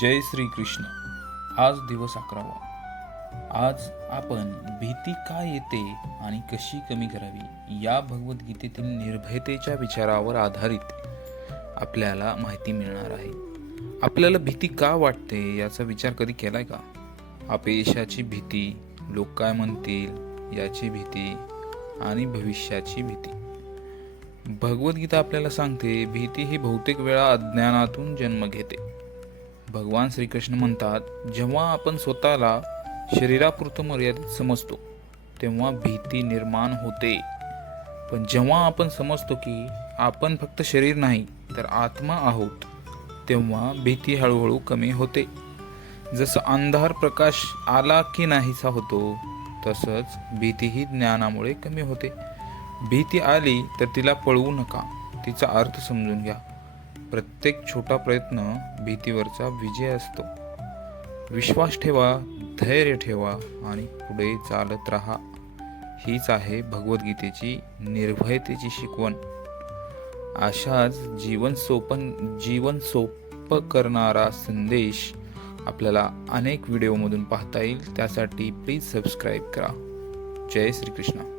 जय श्री कृष्ण. आज दिवस 11वा. आज आपण भीती का येते आणि कशी कमी करावी या भगवद्गीतेतील निर्भयतेच्या विचारावर आधारित आपल्याला माहिती मिळणार आहे. आपल्याला भीती का वाटते याचा विचार कधी केलाय का? अपयशाची भीती, लोक काय म्हणतील याची भीती आणि भविष्याची भीती. भगवद्गीता आपल्याला सांगते, भीती ही बहुतेक वेळा अज्ञानातून जन्म घेते. भगवान श्रीकृष्ण म्हणतात, जेव्हा आपण स्वतःला शरीरापुरतं मर्यादित समजतो तेव्हा भीती निर्माण होते. पण जेव्हा आपण समजतो की आपण फक्त शरीर नाही तर आत्मा आहोत, तेव्हा भीती हळूहळू कमी होते. जसं अंधार प्रकाश आला की नाहीसा होतो, तसंच भीतीही ज्ञानामुळे कमी होते. भीती आली तर तिला पळवू नका, तिचा अर्थ समजून घ्या. प्रत्येक छोटा प्रयत्न भीतीवरचा विजय असतो. विश्वास ठेवा, धैर्य ठेवा आणि पुढे चालत राहा. हीच आहे भगवद्गीतेची निर्भयतेची शिकवण. अशाच जीवन सोपं करणारा संदेश आपल्याला अनेक व्हिडिओमधून पाहता येईल. त्यासाठी प्लीज सबस्क्राईब करा. जय श्री कृष्ण.